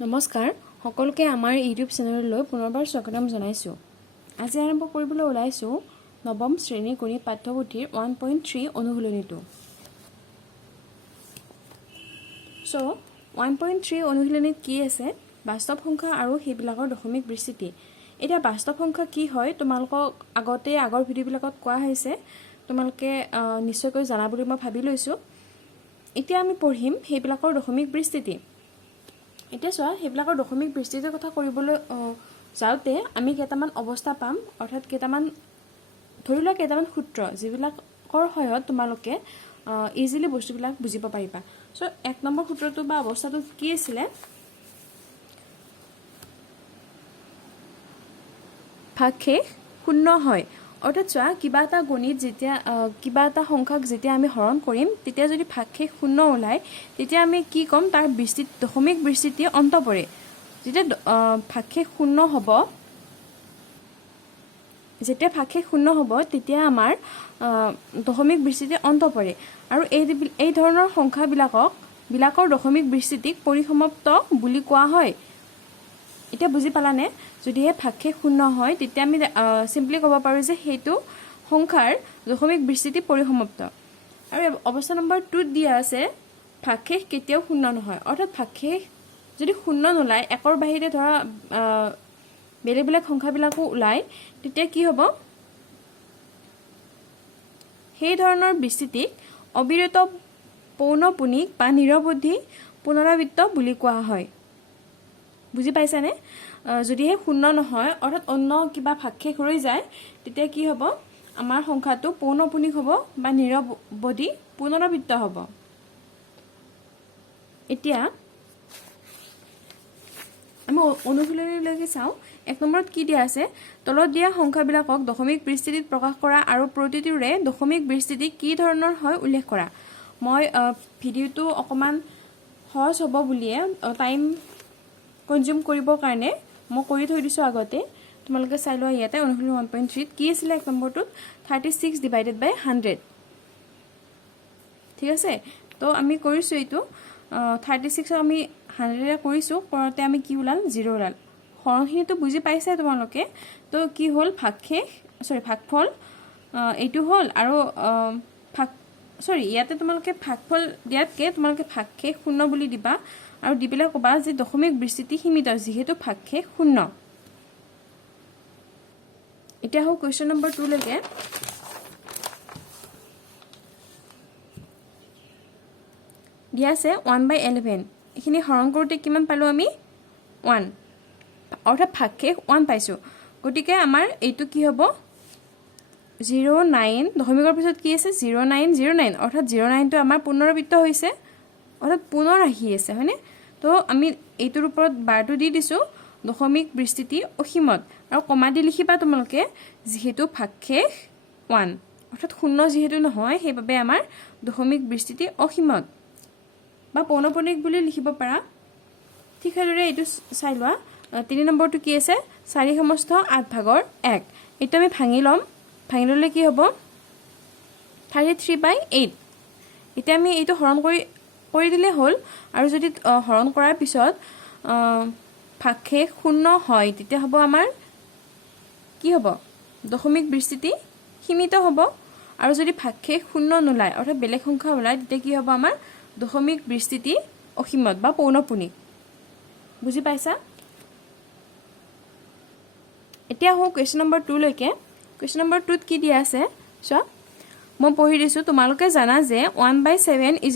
নমস্কাৰ সকলোকে আমাৰ ইউটিউব চেনেললৈ পুনৰবাৰ স্বাগতম জনাইছোঁ। আজি আৰম্ভ কৰিবলৈ ওলাইছোঁ নৱম শ্ৰেণীৰ গণিত পাঠ্যপুথিৰ 1.3 অনুশীলনীটো। সো 1.3 অনুশীলনীত কি আছে? বাস্তৱ সংখ্যা আৰু সেইবিলাকৰ দশমিক বিস্তৃতি। এতিয়া বাস্তৱ সংখ্যা কি হয় তোমালোকক আগৰ ভিডিঅ'বিলাকত কোৱা হৈছে, তোমালোকে নিশ্চয়কৈ জানা বুলি মই ভাবি লৈছোঁ। এতিয়া আমি পঢ়িম সেইবিলাকৰ দশমিক বিস্তৃতি। এতিয়া চোৱা, সেইবিলাকৰ দশমিক বিস্তৃতিৰ কথা কৰিবলৈ যাওঁতে আমি কেইটামান অৱস্থা পাম, অৰ্থাৎ কেইটামান ধৰি লোৱা কেইটামান সূত্ৰ যিবিলাকৰ সহায়ত তোমালোকে ইজিলি বস্তুবিলাক বুজিব পাৰিবা। চ' 1 নম্বৰ সূত্ৰটো বা অৱস্থাটো কি আছিলে? ভাগশেষ শূন্য হয়। অৰ্থাৎ চোৱা, কিবা এটা গণিত যেতিয়া কিবা এটা সংখ্যাক যেতিয়া আমি হৰণ কৰিম, তেতিয়া যদি ভাগশেষ শূন্য ওলায়, তেতিয়া আমি কি ক'ম? তাৰ দশমিক বিস্তৃতি অন্ত পৰে। যেতিয়া ভাগশেষ শূন্য হ'ব তেতিয়া আমাৰ দশমিক বিস্তৃতি অন্ত পৰে। আৰু এই ধৰণৰ সংখ্যাবিলাকৰ দশমিক বিস্তৃতিক পৰিসমাপ্ত বুলি কোৱা হয়। এতিয়া বুজি পালানে? যদিহে ভাগশেষ শূন্য হয় তেতিয়া আমি চিম্পলি ক'ব পাৰোঁ যে সেইটো সংখ্যাৰ দশমিক বিস্তৃতি পৰিসমাপ্ত। আৰু অৱস্থা নম্বৰ 2ত দিয়া আছে ভাগশেষ কেতিয়াও শূন্য নহয়। অৰ্থাৎ ভাগশেষ যদি শূন্য নোলায়, একৰ বাহিৰে ধৰা বেলেগ বেলেগ সংখ্যাবিলাকো ওলায়, তেতিয়া কি হ'ব? সেই ধৰণৰ বিস্তৃতিক অবিৰত পৌনঃপুনিক বা নিৰৱধি পুনৰাবৃত্ত বুলি কোৱা হয়। বুজি পাইছানে? যদিহে শূন্য নহয়, অৰ্থাৎ অন্য কিবা ভাগশেষ ৰৈ যায়, তেতিয়া কি হ'ব? আমাৰ সংখ্যাটো পৌনঃপুনিক হ'ব বা নিৰৱধি পুনৰাবৃত্ত হ'ব। এতিয়া আমি অনুশীলনীলৈকে চাওঁ। 1 নম্বৰত কি দিয়া আছে? তলত দিয়া সংখ্যাবিলাকক দশমিক বিস্তৃতিত প্ৰকাশ কৰা আৰু প্ৰতিটোৰে দশমিক বিস্তৃতি কি ধৰণৰ হয় উল্লেখ কৰা। মই ভিডিঅ'টো অকণমান সহজ হ'ব বুলিয়ে টাইম কনজিউম কৰিবৰ কাৰণে মই কৰি থৈ দিছোঁ আগতে। তোমালোকে চাই লোৱা ইয়াতে অনুশীলনী 1.3ত কি আছিলে 1 নম্বৰটোত? 36/100। ঠিক আছে? তো আমি কৰিছোঁ এইটো 36ক আমি 100 কৰিছোঁ, কৰোঁতে আমি কি ওলাল? 0 ওলাল। হৰণখিনিতো বুজি পাইছে তোমালোকে। তো কি হ'ল? ভাগফল এইটো হ'ল। আৰু ইয়াতে তোমালোকে ভাগফল দিয়াতকৈ তোমালোকে ভাগশেষ শূন্য বুলি দিবা আৰু দি পেলাই ক'বা যে দশমিক বিস্তৃতি সীমিত, যিহেতু ভাগশেষ শূন্য। এতিয়া আহোঁ কুৱেশ্যন নম্বৰ 2লৈকে। দিয়া আছে 1/11। এইখিনি হৰণ কৰোঁতে কিমান পালোঁ আমি? 1, অৰ্থাৎ ভাগশেষ 1 পাইছোঁ। গতিকে আমাৰ এইটো কি হ'ব? 09, দশমিকৰ পিছত কি আছে? 0909, অৰ্থাৎ 09টো আমাৰ পুনৰাবৃত্ত হৈছে, অৰ্থাৎ পুনৰ আহি আছে, হয়নে? তো আমি এইটোৰ ওপৰত বাৰটো দি দিছোঁ, দশমিক বিস্তৃতি অসীমত, আৰু কমা দি লিখিবা তোমালোকে, যিহেতু ভাগশেষ 1, অৰ্থাৎ শূন্য যিহেতু নহয়, সেইবাবে আমাৰ দশমিক বিস্তৃতি অসীমত বা পৌনঃপুনিক বুলি লিখিব পাৰা। ঠিক সেইদৰে এইটো চাই লোৱা। 3 নম্বৰটো কি আছে? 4/8। এইটো আমি ভাঙি ল'ম। ভাঙি ল'লে কি হ'ব? 33/8। এতিয়া আমি এইটো হৰণ কৰি দিলে হ'ল। আৰু যদি হৰণ কৰাৰ পিছত ভাগশেষ শূন্য হয়, তেতিয়া হ'ব আমাৰ কি হ'ব? দশমিক বিস্তৃতি সীমিত হ'ব। আৰু যদি ভাগশেষ শূন্য নোলায়, অৰ্থাৎ বেলেগ সংখ্যা ওলায়, তেতিয়া কি হ'ব? আমাৰ দশমিক বিস্তৃতি অসীমত বা পৌনঃপুনিক। বুজি পাইছা? এতিয়া আহোঁ কুৱেশ্যন নম্বৰ 2লৈকে। কুৱেশ্যন নম্বৰ 2ত কি দিয়া আছে চোৱা, মই পঢ়ি দিছোঁ। তোমালোকে জানা যে 1/7 =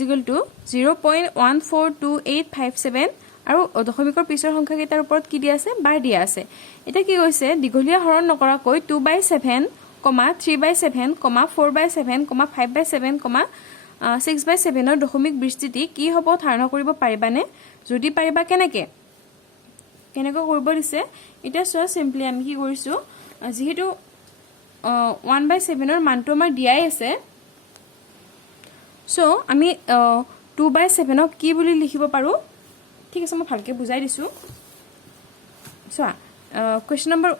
0.142857, আৰু দশমিকৰ পিছৰ সংখ্যাকেইটাৰ ওপৰত কি দিয়া আছে? বাৰ দিয়া আছে। এতিয়া কি কৈছে? দীঘলীয়া হৰণ নকৰাকৈ 2/7, 3/7, 4/7, 5/7, 6/7ৰ দশমিক বিস্তৃতি কি হ'ব ধাৰণা কৰিব পাৰিবানে? যদি পাৰিবা কেনেকৈ কৰিব দিছে? এতিয়া চোৱা, চিম্পলি আমি কি কৰিছোঁ, যিহেতু 1/7ৰ মানটো আমাৰ দিয়াই আছে, চ' আমি 2/7ক কি বুলি লিখিব পাৰোঁ? ঠিক আছে, মই ভালকৈ বুজাই দিছোঁ। চোৱা, কুৱেশ্যন নম্বৰ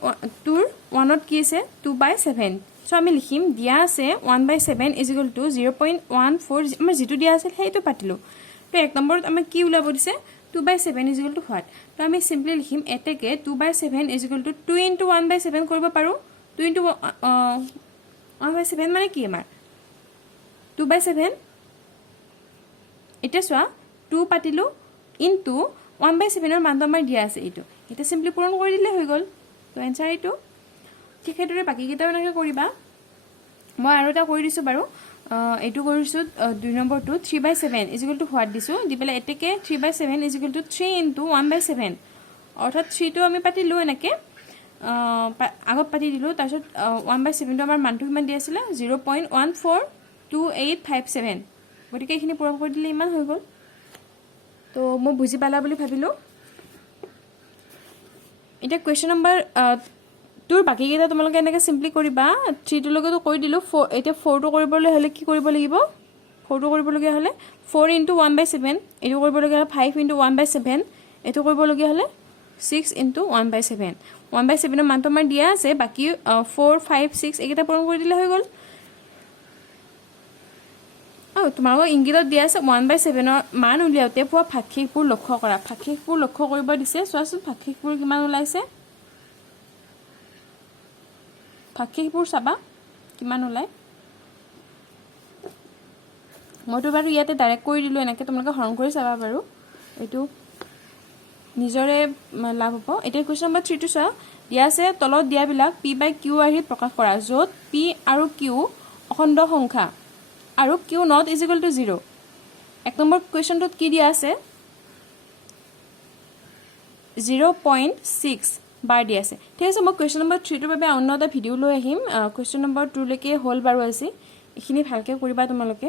2ৰ 1ত কি আছে? 2/7। চ' আমি লিখিম, দিয়া আছে 1/7 = 0.14, আমাৰ যিটো দিয়া আছিল সেইটো পাতিলোঁ। তো 1 নম্বৰত আমাক কি ওলাব দিছে? 2/7 ইজ ইকুৱেল টু হোৱাট তো আমি চিম্পলি লিখিম এতেকে 2/7 ইজ ইকুৱেল টু 2 ইনটু 1/7 কৰিব পাৰোঁ 2 ইনটু 1/7 মানে কি আমাৰ 2/7 এতিয়া চোৱা 2 পাতিলোঁ ইনটু 1/7 মানটো আমাৰ দিয়া আছে এইটো এটা চিম্পলি পূৰণ কৰি দিলে হৈ গ'ল তো এনচাৰ এইটো ঠিক সেইদৰে বাকীকেইটাও এনেকৈ কৰিবা মই আৰু এটা কৰি দিছোঁ বাৰু এইটো কৰিছোঁ 2 নম্বৰটো 3/7 ইজ ইকুৱেল টু হোৱাট দিছোঁ দি পেলাই এতেকে 3/7 ইজ ইকুৱেল টু 3 ইনটু 1/7 অৰ্থাৎ 3টো আমি পাতিলোঁ এনেকৈ আগত পাতি দিলোঁ তাৰপিছত 1/7টো আমাৰ মানটো কিমান দি আছিলে 0.142857 গতিকে এইখিনি পূৰণ কৰি দিলে ইমান হৈ গ'ল তো মই বুজি পালা বুলি ভাবিলোঁ এতিয়া কুৱেশ্যন নম্বৰ তোৰ বাকীকেইটা তোমালোকে এনেকৈ চিম্পলি কৰিবা 3টোৰ লগতো কৰি দিলোঁ এতিয়া 4টো কৰিবলৈ হ'লে কি কৰিব লাগিব 4টো কৰিবলগীয়া হ'লে 4 ইনটু 1/7 এইটো কৰিবলগীয়া হ'লে 5 ইনটু 1/7 এইটো কৰিবলগীয়া হ'লে 6 ইনটু 1/7 1/7 মানটো আমাৰ দিয়া আছে বাকী 4 5 6 এইকেইটা পূৰণ কৰি দিলে হৈ গ'ল তোমালোকক ইংগিতত দিয়া আছে 1/7 মান উলিয়াওঁতে পোৱা ভাগশেষবোৰ লক্ষ্য কৰা ভাগশেষবোৰ লক্ষ্য কৰিব দিছে চোৱাচোন ভাগশেষবোৰ কিমান ওলাইছে ভাগশেষবোৰ চাবা কিমান ওলায় মইতো বাৰু ইয়াতে ডাইৰেক্ট কৰি দিলোঁ এনেকৈ তোমালোকে হৰণ কৰি চাবা বাৰু এইটো নিজৰে লাভ হ'ব এতিয়া কুৱেশ্যন নম্বৰ 3টো চোৱা দিয়া আছে তলত দিয়াবিলাক p/q আৰ্হিত প্ৰকাশ কৰা য'ত p আৰু q অখণ্ড সংখ্যা আৰু q not is equal to 0 এক নম্বৰ কুৱেশ্যনটোত কি দিয়া আছে 0.6 বাৰ দিয়া আছে ঠিক আছে মই কুৱেশ্যন নম্বৰ 3টোৰ বাবে অন্য এটা ভিডিঅ' লৈ আহিম কুৱেশ্যন নম্বৰ 2লৈকে হ'ল বাৰু আজি এইখিনি ভালকৈ কৰিবা তোমালোকে